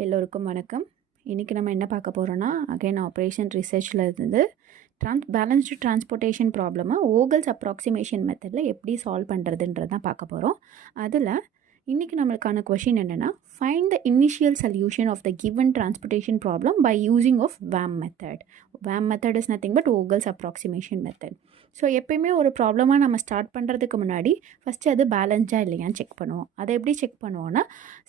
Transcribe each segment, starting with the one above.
எல்லோருக்கும் வணக்கம். இன்றைக்கி நம்ம என்ன பார்க்க போகிறோன்னா, அகைன் ஆப்ரேஷன் ரிசர்ச்சில் இருந்து பேலன்ஸ்டு டிரான்ஸ்போர்ட்டேஷன் ப்ராப்ளமை ஓகல்ஸ் அப்ராக்சிமேஷன் மெத்தடில் எப்படி சால்வ் பண்ணுறதுன்றது தான் பார்க்க போகிறோம். அதில் இன்றைக்கி நம்மளுக்கான கொஷின் என்னென்னா, find the initial solution of the given transportation problem by using of VAM method. VAM method is nothing but Vogel's approximation method. So எப்பயுமே ஒரு ப்ராப்ளமாக நம்ம ஸ்டார்ட் பண்ணுறதுக்கு முன்னாடி ஃபஸ்ட்டு அது பேலன்ஸாக இல்லையான்னு செக் பண்ணுவோம். அதை எப்படி செக் பண்ணுவோன்னா,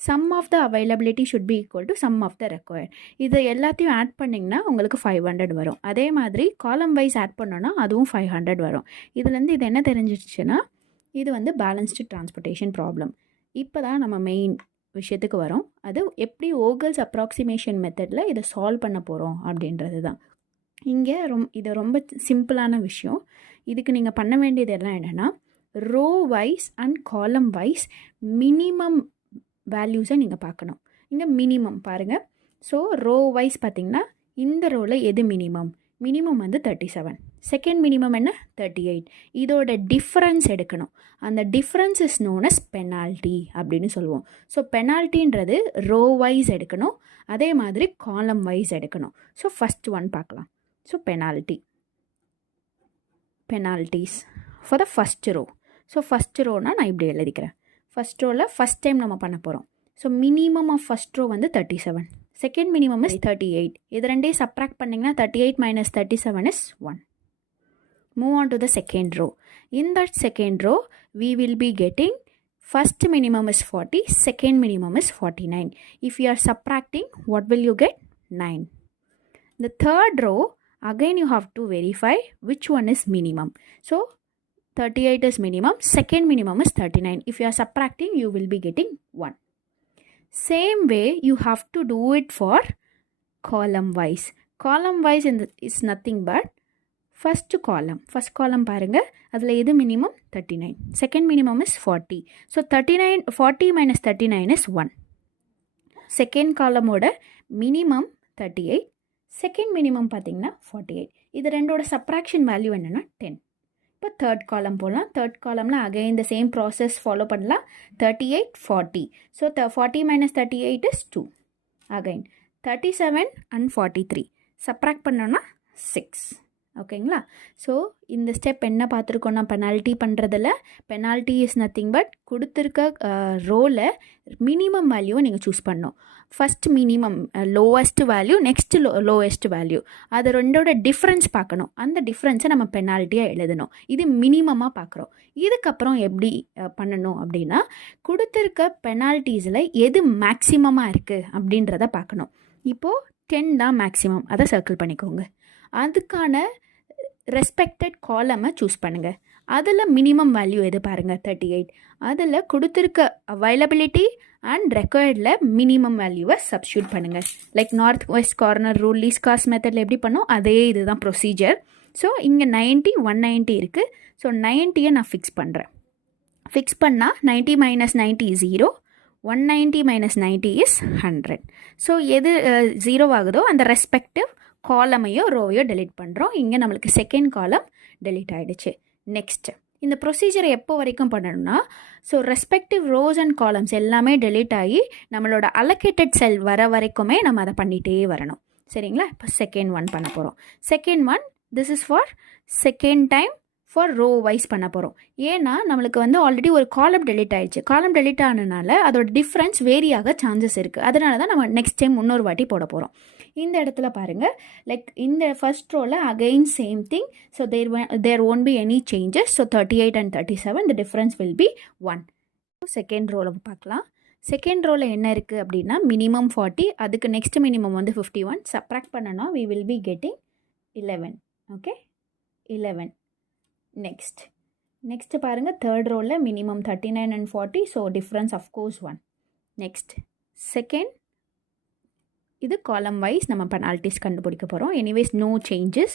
sum of the availability should be equal to sum of the required. இது எல்லாத்தையும் ஆட் பண்ணிங்கன்னா உங்களுக்கு 500 வரும். அதே மாதிரி காலம் வைஸ் ஆட் பண்ணோன்னா அதுவும் 500 வரும். இதுலேருந்து இது என்ன தெரிஞ்சிடுச்சுன்னா, இது வந்து பேலன்ஸ்டு டிரான்ஸ்போர்ட்டேஷன் ப்ராப்ளம். இப்போ தான் நம்ம மெயின் விஷயத்துக்கு வரோம். அது எப்படி ஓகல்ஸ் அப்ராக்சிமேஷன் மெத்தடில் இதை சால்வ் பண்ண போகிறோம் அப்படின்றது தான். இங்கே இது ரொம்ப சிம்பிளான விஷயம். இதுக்கு நீங்கள் பண்ண வேண்டியது எல்லாம் என்னென்னா, row wise and column wise minimum வேல்யூஸை நீங்கள் பார்க்கணும். இங்கே மினிமம் பாருங்கள். ஸோ ரோ வைஸ் பார்த்திங்கன்னா இந்த ரோவில் எது மினிமம் வந்து 37. செகண்ட் மினிமம் என்ன 38. இதோட டிஃப்ரென்ஸ் எடுக்கணும். அந்த difference is known as penalty அப்படின்னு சொல்லுவோம். ஸோ பெனால்ட்டின்றது ரோ வைஸ் எடுக்கணும், அதே மாதிரி காலம் வைஸ் எடுக்கணும். ஸோ ஃபஸ்ட் ஒன் பார்க்கலாம். So penalties for the first row. So first ரோனா நான் இப்படி எழுதிக்கிறேன். ஃபஸ்ட் ரோவில் ஃபஸ்ட் டைம் நம்ம பண்ண போகிறோம். So minimum of first row வந்து 37. Second minimum is 38. இது ரெண்டையும் சப்ராக்ட் பண்ணிங்கன்னா 38 minus 37 is 1. Move on to the second row. In that second row, we will be getting first minimum is 40, second minimum is 49. If you are subtracting, what will you get? 9. The third row, again you have to verify which one is minimum. So 38 is minimum, second minimum is 39. If you are subtracting, you will be getting 1. Same way you have to do it for column wise. Column wise is nothing but first column பாருங்க, அதில் எது minimum 39. Second minimum is 40. So 40 minus 39 is 1. Second column ஓட minimum 38. Second minimum பார்த்தீங்கன்னா 48. இது ரெண்டோட subtraction value என்னன்னா 10. இப்போ third column போடலாம். தேர்ட் காலமில் அகைன் இந்த சேம் ப்ராசஸ் ஃபாலோ பண்ணலாம். 38, 40. So 40 minus 38 is 2. Again 37 and 43. Subtract பண்ணோன்னா 6. ஓகேங்களா? ஸோ இந்த ஸ்டெப் என்ன பார்த்துருக்கோன்னா, பெனால்ட்டி பண்ணுறதில் பெனால்ட்டி இஸ் நத்திங் பட் கொடுத்துருக்க ரோவில் மினிமம் வேல்யூவை நீங்கள் சூஸ் பண்ணணும். First minimum lowest value, next lowest value, அது ரெண்டோட டிஃப்ரென்ஸ் பார்க்கணும். அந்த டிஃப்ரென்ஸை நம்ம பெனால்ட்டியாக எழுதணும். இது மினிமமாக பார்க்குறோம். இதுக்கப்புறம் எப்படி பண்ணணும் அப்படின்னா, கொடுத்துருக்க பெனால்ட்டிஸில் எது மேக்ஸிமமாக இருக்குது அப்படின்றத பார்க்கணும். இப்போது 10 தான் மேக்ஸிமம், அதை சர்க்கிள் பண்ணிக்கோங்க. அதுக்கான ரெஸ்பெக்டட் காலமை சூஸ் பண்ணுங்கள். அதில் மினிமம் வேல்யூ எது பாருங்கள் 38. அதில் கொடுத்துருக்க அவைலபிலிட்டி அண்ட் ரெக்வயர்டில் மினிமம் வேல்யூவை சப்ஸ்டியூட் பண்ணுங்கள். Like north west corner rule least cost மெத்தடில் எப்படி பண்ணோம் அதே இதுதான் ப்ரொசீஜர். ஸோ இங்கே 90 190 இருக்குது. ஸோ 90யை நான் ஃபிக்ஸ் பண்ணுறேன். ஃபிக்ஸ் பண்ணால் 90 minus 90 is 0. 190 minus 90 is 100. So எது 0 ஆகுதோ அந்த ரெஸ்பெக்டிவ் காலமையோ ரோவையோ டெலீட் பண்ணுறோம். இங்கே நம்மளுக்கு செகண்ட் காலம் டெலீட் ஆகிடுச்சு. நெக்ஸ்ட் இந்த ப்ரொசீஜரை எப்போ வரைக்கும் பண்ணணும்னா, so respective rose and columns எல்லாமே டெலீட் ஆகி நம்மளோட அலோகேட்டட் செல் வர வரைக்குமே நம்ம அதை பண்ணிகிட்டே வரணும். சரிங்களா? இப்போ செகண்ட் ஒன் பண்ண போகிறோம். Second one this is for second time for row wise பண்ண போகிறோம். ஏன்னா நம்மளுக்கு வந்து ஆல்ரெடி ஒரு காலம் டெலீட் ஆகிடுச்சு. காலம் டெலீட் ஆனதுனால அதோட டிஃப்ரென்ஸ் வேரியாக சான்சஸ் இருக்குது. அதனால தான் நம்ம நெக்ஸ்ட் டைம் இன்னொரு வாட்டி போட போகிறோம். இந்த இடத்துல பாருங்கள், லைக் இந்த ஃபர்ஸ்ட் ரோவில் again same thing. So there won't be any changes. ஸோ 38 and 37 the difference will be 1. Second ரோவில் பார்க்கலாம். செகண்ட் ரோவில் என்ன இருக்குது அப்படின்னா, மினிமம் 40, அதுக்கு நெக்ஸ்ட் மினிமம் வந்து 51. சப்ராக்ட் பண்ணனா we will be getting 11. Okay, 11. Next பாருங்கள், தேர்ட் ரோவில் minimum 39 and 40. So difference of course 1. Next second, இது காலம் வைஸ் நம்ம பெனால்ட்டிஸ் கண்டுபிடிக்க போகிறோம். Anyways no changes.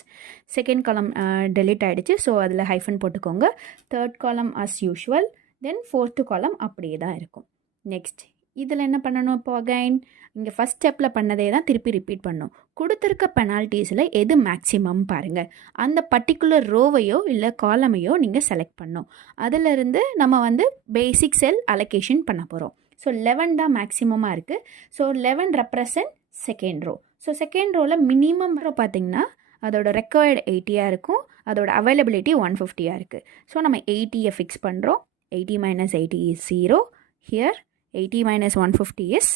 Second column delete ஆகிடுச்சு. ஸோ அதில் ஹைஃபன் போட்டுக்கோங்க. Third column as usual. Then fourth column அப்படியே தான் இருக்கும். நெக்ஸ்ட் இதில் என்ன பண்ணணும்? இப்போ அகைன் இங்கே ஃபஸ்ட் ஸ்டெப்பில் பண்ணதே தான் திருப்பி ரிப்பீட் பண்ணணும். கொடுத்துருக்க பெனால்ட்டிஸில் எது மேக்ஸிமம் பாருங்கள். அந்த பர்டிகுலர் ரோவையோ இல்லை காலமையோ நீங்கள் செலக்ட் பண்ணணும். அதிலிருந்து நம்ம வந்து பேசிக் செல் அலோகேஷன் பண்ண போகிறோம். ஸோ 11 தான் மேக்ஸிமமாக இருக்குது. So 11 represent second row. So second ரோவில் மினிமம் பார்த்தீங்கன்னா அதோட ரெக்வயர்டு 80 இருக்கும், அதோட அவைலபிலிட்டி 150 இருக்குது. ஸோ நம்ம 80 ஃபிக்ஸ் பண்ணுறோம். 80 minus 80 is 0. Here 80 minus 150 is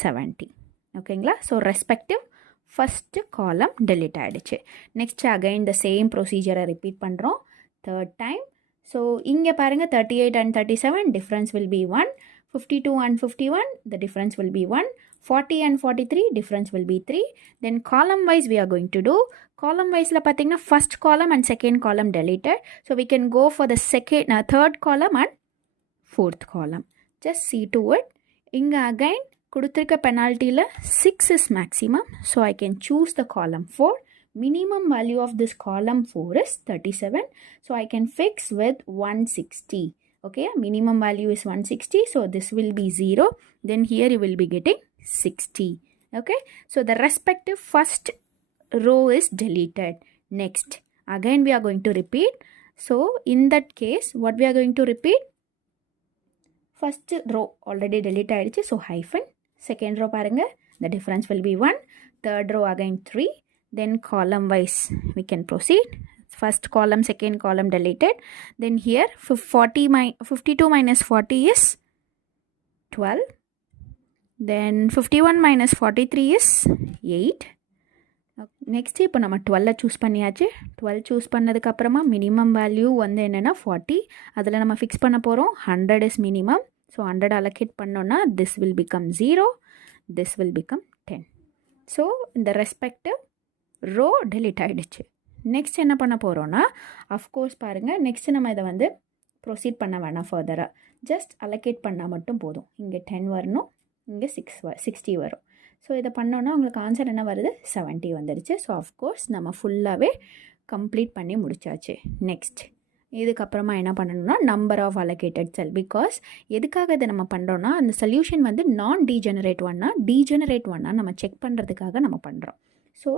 70. ஓகேங்களா? So respective first column delete ஆகிடுச்சு. நெக்ஸ்ட் அகைன் the சேம் ப்ரொசீஜரை ரிப்பீட் பண்ணுறோம் தேர்ட் டைம். ஸோ இங்கே பாருங்கள் 38 and 37 difference will be 1. 52 and 51 the difference will be 1. 40 and 43 difference will be 3. Then column wise we are going to do. Column wise la pathina first column and second column deleted. So we can go for the third column and fourth column. Just see to it. Inga again kuduthirka penalty la 6 is maximum. So I can choose the column 4. Minimum value of this column 4 is 37. So I can fix with 160. Okay, minimum value is 160. So this will be 0. Then here you will be getting 60. Okay, so the respective first row is deleted. Next again we are going to repeat. So in that case what we are going to repeat, first row already deleted ஆயிடுச்சு, so hyphen. Second row பாருங்க, the difference will be 1. Third row again 3. Then column wise we can proceed. First column, second column deleted. Then here 52 minus 40 is 12. Then 51 minus 43 is 8. Next இப்போ நம்ம 12 choose பண்ணியாச்சு. 12 choose பண்ணதுக்கு அப்புறமா minimum value வந்து என்னென்னா 40. அதில் நம்ம ஃபிக்ஸ் பண்ண போகிறோம் 100 இஸ் மினிமம். ஸோ 100 அலோகேட் பண்ணோன்னா this will become 0, this will become 10. So இந்த ரெஸ்பெக்டிவ் ரோ delete ஆகிடுச்சு. நெக்ஸ்ட் என்ன பண்ண போகிறோன்னா அஃப்கோர்ஸ் பாருங்கள், நெக்ஸ்ட் நம்ம இதை வந்து ப்ரொசீட் பண்ண வேணாம் ஃபர்தராக, ஜஸ்ட் அலோகேட் பண்ணால் மட்டும் போதும். இங்கே 10 வரணும், இங்கே 60 வரும். ஸோ இதை பண்ணோன்னா உங்களுக்கு ஆன்சர் என்ன வருது, 70 வந்துடுச்சு. ஸோ அஃப்கோர்ஸ் நம்ம ஃபுல்லாகவே கம்ப்ளீட் பண்ணி முடிச்சாச்சு. நெக்ஸ்ட் இதுக்கப்புறமா என்ன பண்ணணும்னா number of allocated cell. Because எதுக்காக இதை நம்ம பண்ணுறோன்னா அந்த சொல்யூஷன் வந்து நான் டீஜெனரேட் ஒன்னா நம்ம செக் பண்ணுறதுக்காக நம்ம பண்ணுறோம். So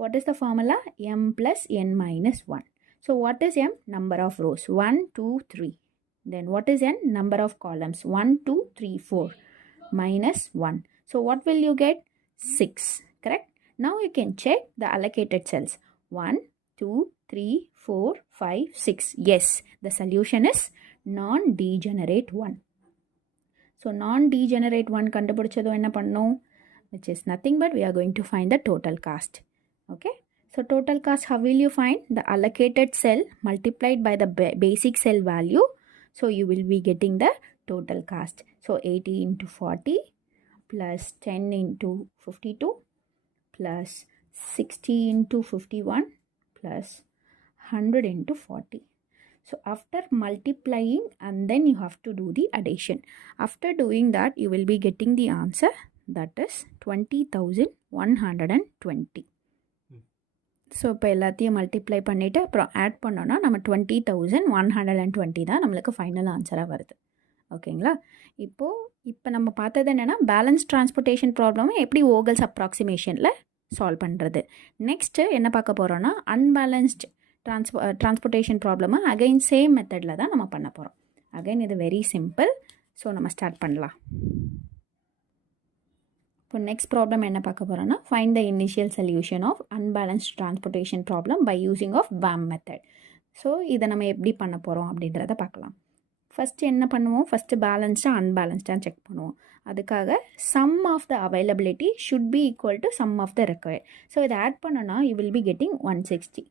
what is the formula? M plus n minus 1. So what is M? Number of rows 1, 2, 3. Then what is n? Number of columns 1, 2, 3, 4 minus 1. So what will you get? 6. Correct? Now you can check the allocated cells. 1, 2, 3, 4, 5, 6. Yes, the solution is non-degenerate 1. So non-degenerate 1 கண்டுபிடிச்சதும் என்ன பண்ணோம்? Which is nothing but we are going to find the total cost. Okay, so total cost, how will you find? The allocated cell multiplied by the basic cell value. So you will be getting the total cost. So 80 into 40 plus 10 into 52 plus 60 into 51 plus 100 into 40. So after multiplying and then you have to do the addition. After doing that you will be getting the answer, that is 20,120. So இப்போ எல்லாத்தையும் multiply பண்ணிவிட்டு அப்புறம் add பண்ணோன்னா நம்ம 20,120 தான் நம்மளுக்கு final ஆன்சராக வருது. ஓகேங்களா? இப்போ நம்ம பார்த்தது என்னென்னா பேலன்ஸ் டிரான்ஸ்போர்ட்டேஷன் ப்ராப்ளமும் எப்படி வோகல்ஸ் அப்ராக்சிமேஷனில் சால்வ் பண்ணுறது. நெக்ஸ்ட்டு என்ன பார்க்க போகிறோன்னா அன்பேலன்ஸ்ட் டிரான்ஸ்போர்ட்டேஷன் ப்ராப்ளமை அகைன் சேம் மெத்தடில் தான் நம்ம பண்ண போகிறோம். அகைன் இது வெரி சிம்பிள். ஸோ நம்ம ஸ்டார்ட் பண்ணலாம். இப்போ நெக்ஸ்ட் ப்ராப்ளம் என்ன பார்க்க போகிறோன்னா find the initial solution of unbalanced transportation problem by using of VAM method. So இதை நம்ம எப்படி பண்ண போகிறோம் அப்படின்றத பார்க்கலாம். ஃபஸ்ட்டு என்ன பண்ணுவோம், ஃபஸ்ட்டு பேலன்ஸ்டாக அன்பேலன்ஸ்டாக செக் பண்ணுவோம். அதுக்காக sum of the availability should be equal to sum of the required. So இதை ஆட் பண்ணோன்னா யூ வில் பி கெட்டிங் 160.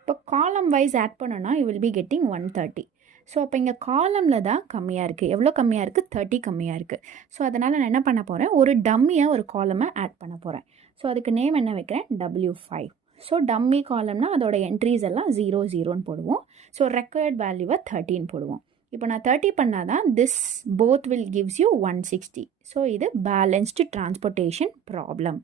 இப்போ காலம் வைஸ் ஆட் பண்ணோன்னா you will be getting 130. So அப்போ இங்கே காலமில் தான் கம்மியாக இருக்குது. எவ்வளோ கம்மியாக இருக்குது? 30 கம்மியாக இருக்குது. ஸோ அதனால் நான் என்ன பண்ண போகிறேன், ஒரு டம்மியாக ஒரு காலமை ஆட் பண்ண போகிறேன். ஸோ அதுக்கு நேம் என்ன வைக்கிறேன், W5. ஸோ டம்மி காலம்னா அதோட என்ட்ரிஸ் எல்லாம் 0, 0ன்னு போடுவோம். ஸோ ரெக்வயர்ட் வேல்யூவை 13 போடுவோம். இப்போ நான் 30 பண்ணால் தான் this both will gives you 160. So இது balanced transportation problem.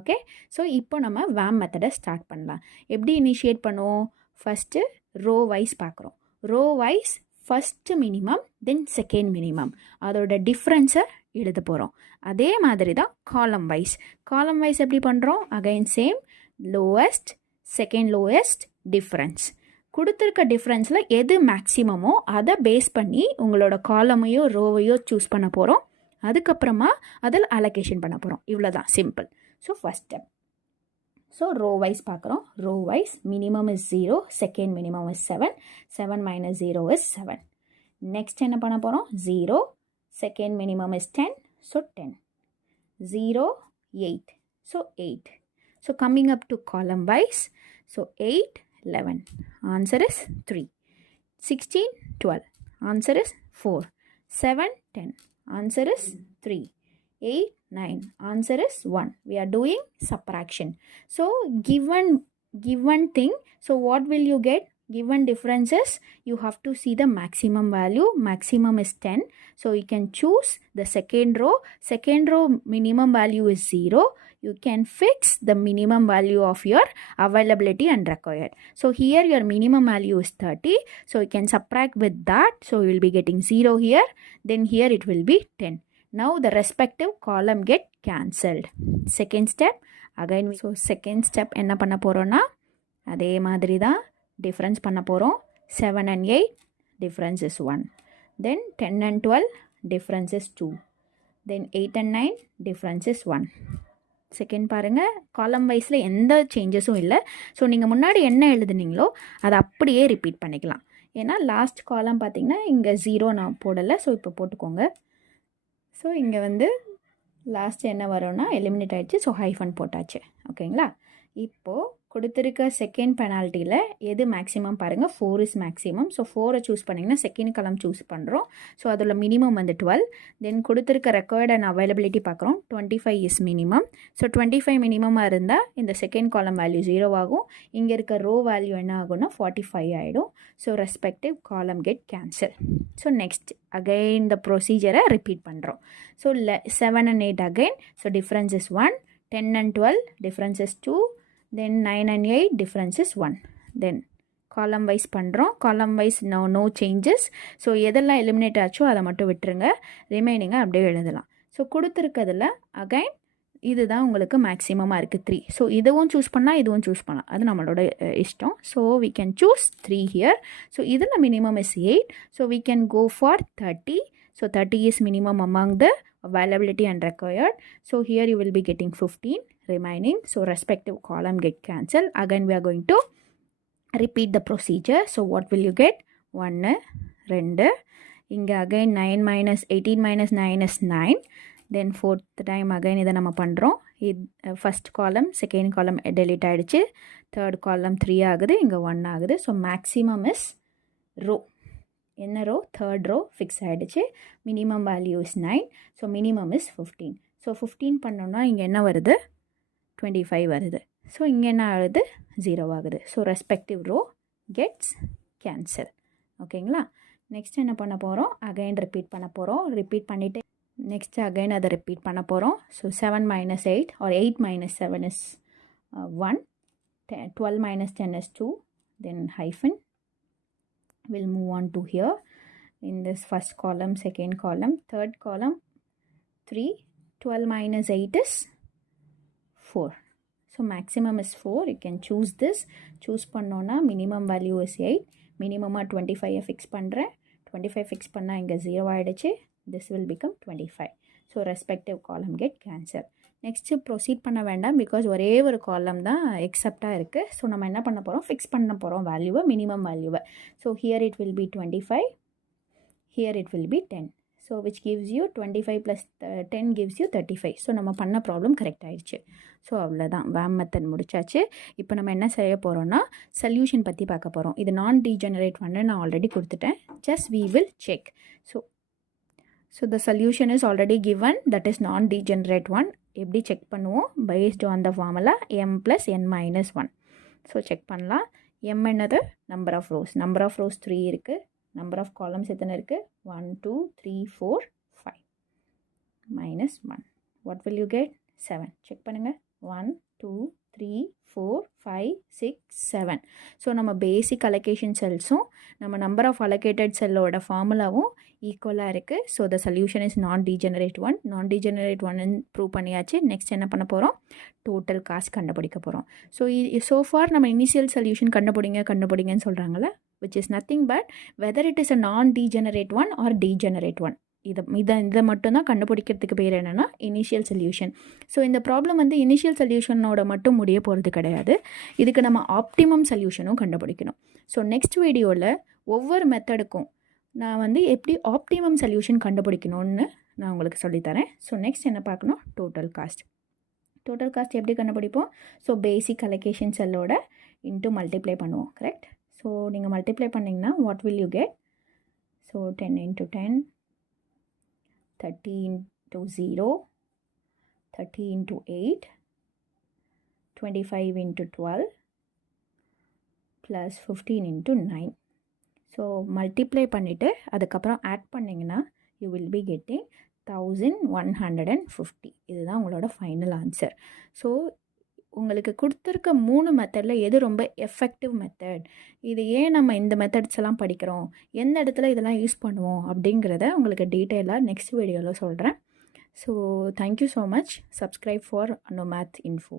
Okay, so இப்போ நம்ம VAM மெத்தடை ஸ்டார்ட் பண்ணலாம். எப்படி இனிஷியேட் பண்ணுவோம், ஃபஸ்ட்டு ரோ வைஸ் பார்க்குறோம். Row wise first minimum then second minimum அதோட டிஃப்ரென்ஸை எழுத போகிறோம். அதே மாதிரி தான் காலம் வைஸ். காலம் வைஸ் எப்படி பண்ணுறோம், again same lowest second lowest difference. கொடுத்துருக்க டிஃப்ரென்ஸில் எது மேக்ஸிமமோ அதை பேஸ் பண்ணி உங்களோட காலமையோ ரோவையோ சூஸ் பண்ண போகிறோம். அதுக்கப்புறமா அதில் அலோகேஷன் பண்ண போகிறோம். இவ்வளோ தான், simple. So first step. So row wise பார்க்குறோம். Row wise minimum is 0, second minimum is 7, 7 minus 0 is 7. Next என்ன பண்ண போகிறோம்? 0, second minimum is 10, so 10, 0, 8, so 8. So coming up to column wise, so 8, 11, answer is 3, 16, 12, answer is 4, 7, 10, answer is 3, 8, 9, answer is 1. We are doing subtraction. So given thing, so what will you get? Given differences, you have to see the maximum value. Maximum is 10, so you can choose the second row. Second row minimum value is 0. You can fix the minimum value of your availability and required. So here your minimum value is 30, so you can subtract with that, so you will be getting 0 here, then here it will be 10. Now the respective column get cancelled. Second step again. So second step என்ன பண்ண போகிறோன்னா அதே மாதிரி தான் difference பண்ண போகிறோம். 7 and 8 difference is 1, then 10 and 12 difference is 2, then 8 and 9 difference is 1. Second பாருங்கள், காலம் வைஸில் எந்த சேஞ்சஸும் இல்லை. ஸோ நீங்கள் முன்னாடி என்ன எழுதுனீங்களோ அதை அப்படியே ரிப்பீட் பண்ணிக்கலாம். ஏன்னா லாஸ்ட் காலம் பார்த்திங்கன்னா இங்கே 0 நான் போடலை, ஸோ இப்போ போட்டுக்கோங்க. ஸோ இங்கே வந்து லாஸ்ட் என்ன வரும்னா எலிமினேட் ஆகிடுச்சு, ஸோ ஹைஃபன் போட்டாச்சு. ஓகேங்களா? இப்போது கொடுத்துருக்க செகண்ட் பெனால்ட்டியில் எது மேக்ஸிமம் பாருங்கள், 4 இஸ் மேக்ஸிமம். ஸோ 4 சூஸ் பண்ணிங்கன்னா செகண்ட் காலம் சூஸ் பண்ணுறோம். ஸோ அதில் மினிமம் வந்து 12. தென் கொடுத்துருக்க ரெக்கார்ட் அண்ட் அவைலபிலிட்டி பார்க்குறோம். 25 இஸ் மினிமம். ஸோ 25 மினிமமாக இருந்தால் இந்த செகண்ட் காலம் வேல்யூ 0 ஆகும். இங்கே இருக்க ரோ வேல்யூ என்ன ஆகும்னா 45 ஆகிடும். ஸோ ரெஸ்பெக்டிவ் காலம் get cancel. So next again இந்த ப்ரொசீஜரை ரிப்பீட் பண்ணுறோம். So 7 and 8 again. So difference is 1, 10 and 12 difference is 2, then 9 and 8 difference is 1. then column wise பண்ணுறோம். column wise no changes. So எதெல்லாம் eliminate ஆச்சோ அதை மட்டும் விட்டுருங்க, ரிமைனிங்காக அப்படியே எழுதலாம். ஸோ கொடுத்துருக்கிறதுல அகைன் இதுதான் உங்களுக்கு மேக்ஸிமமாக இருக்குது 3. ஸோ இதுவும் சூஸ் பண்ணால் இதுவும் சூஸ் பண்ணலாம், அது நம்மளோட இஷ்டம். So we can choose 3 here. So இதில் minimum is 8. So we can go for 30. So 30 is minimum among the availability and required. So here you will be getting 15 remaining. So respective column get cancelled. Again we are going to repeat the procedure. So what will you get? 1, 2. Inga again 9 minus 18 minus 9 is 9. Then fourth time again இதை நம்ம பண்ணுறோம். First காலம் second column delete ஆகிடுச்சு. Third காலம் 3 ஆகுது, இங்கே 1 ஆகுது. So maximum is row. என்ன ரோ? தேர்ட் ரோ ஃபிக்ஸ் ஆகிடுச்சு. Minimum value is 9. So minimum is 15. So 15 பண்ணோம்னா இங்கே என்ன வருது? 25 வருது. ஸோ இங்கே என்ன ஆகுது? 0 ஆகுது. So respective row gets cancel. ஓகேங்களா? நெக்ஸ்ட் என்ன பண்ண போகிறோம்? அகைன் ரிப்பீட் பண்ண போகிறோம். ரிப்பீட் பண்ணிவிட்டு நெக்ஸ்ட் அகைன் அதை ரிப்பீட் பண்ண போகிறோம். So 7 minus 8 or 8 minus 7 is 1. 12 minus 10 is 2. Then hyphen. We'll move on to here. In this first column, second column, third column, 3. 12 minus 8 is 4. So maximum is 4. You can choose this. Choose பண்ணோன்னா minimum value is 8. Minimum 25 fix பண்ணுறேன். 25 fix பண்ணா இங்கே 0 ஆகிடுச்சு. This will become 25. So respective column get cancelled. Next proceed பண்ண வேண்டாம், because ஒரே ஒரு காலம் தான் எக்ஸப்டாக இருக்குது. ஸோ நம்ம என்ன பண்ண போகிறோம்? ஃபிக்ஸ் பண்ண போகிறோம் வேல்யூவை, மினிமம் வேல்யூவை. So here it will be 25, here it will be 10. So which gives you 25 + 10 gives you 35. So நம்ம பண்ண ப்ராப்ளம் கரெக்ட் ஆகிடுச்சு. ஸோ அவ்வளோதான், வேம் மெத்தட் முடிச்சாச்சு. இப்போ நம்ம என்ன செய்ய போகிறோம்னா சொல்யூஷன் பற்றி பார்க்க போகிறோம். இது நான் டீஜெனரேட் பண்ண நான் ஆல்ரெடி கொடுத்துட்டேன். Just we will check. So the solution is already given, that is non-degenerate one. எப்படி செக் பண்ணுவோம்? based on the formula m plus n minus 1. So check பண்ணலாம். m என்னது? Number of rows. Number of rows 3 இருக்குது. Number of columns எத்தனை இருக்குது? 1 2 3 4 5 minus 1. what will you get? 7. Check பண்ணுங்கள். 1 2 3 4 5 6 7. So நம்ம பேசிக் allocation செல்ஸும் நம்ம நம்பர் ஆஃப் அலோகேட்டட் செல்லோட ஃபார்முலாவும் ஈக்குவலாக இருக்குது. ஸோ த சொல்யூஷன் இஸ் நான் டீஜெனரேட் ஒன். நான் டீஜெனரேட் ஒன்னு ப்ரூவ் பண்ணியாச்சு. நெக்ஸ்ட் என்ன பண்ண போகிறோம்? டோட்டல் காஸ்ட் கண்டுபிடிக்க போகிறோம். ஸோ ஃபார் நம்ம இனிஷியல் சொல்யூஷன் கண்டுபிடிங்கன்னு சொல்கிறாங்களே, which is nothing but whether it is a non-degenerate one or degenerate one. இதை மட்டும்தான் கண்டுபிடிக்கிறதுக்கு பேர் என்னென்னா இனிஷியல் சொல்யூஷன். ஸோ இந்த ப்ராப்ளம் வந்து இனிஷியல் சொல்யூஷனோட மட்டும் முடிய போகிறது கிடையாது. இதுக்கு நம்ம ஆப்டிமம் சொல்யூஷனும் கண்டுபிடிக்கணும். ஸோ நெக்ஸ்ட் வீடியோவில் ஒவ்வொரு மெத்தடுக்கும் நான் வந்து எப்படி ஆப்டிமம் சொல்யூஷன் கண்டுபிடிக்கணும்னு நான் உங்களுக்கு சொல்லித்தரேன். ஸோ நெக்ஸ்ட் என்ன பார்க்கணும், டோட்டல் காஸ்ட். டோட்டல் காஸ்ட் எப்படி கண்டுபிடிப்போம்? ஸோ பேசிக் அலோகேஷன் செல்லோட இன்ட்டு மல்டிப்ளை பண்ணுவோம், கரெக்ட்? ஸோ நீங்கள் மல்டிப்ளை பண்ணிங்கன்னா what will you get? So 10 into 10, 30 into 0, 30 into 8, 25 into 12, plus 15 into 9. So multiply பண்ணிவிட்டு அதுக்கப்புறம் ஆட் பண்ணிங்கன்னா யூ வில் பி கெட்டிங் 1150. இதுதான் உங்களோட ஃபைனல் ஆன்சர். ஸோ உங்களுக்கு கொடுத்துருக்க 3 மெத்தடில் எது ரொம்ப எஃபெக்டிவ் மெத்தட், இது ஏன் நம்ம இந்த மெத்தட்ஸ் எல்லாம் படிக்கிறோம், எந்த இடத்துல இதெல்லாம் யூஸ் பண்ணுவோம் அப்படிங்கிறத உங்களுக்கு டீட்டெயிலாக நெக்ஸ்ட் வீடியோவில் சொல்கிறேன். So thank you so much. Subscribe for அனோ மேத் இன்ஃபோ.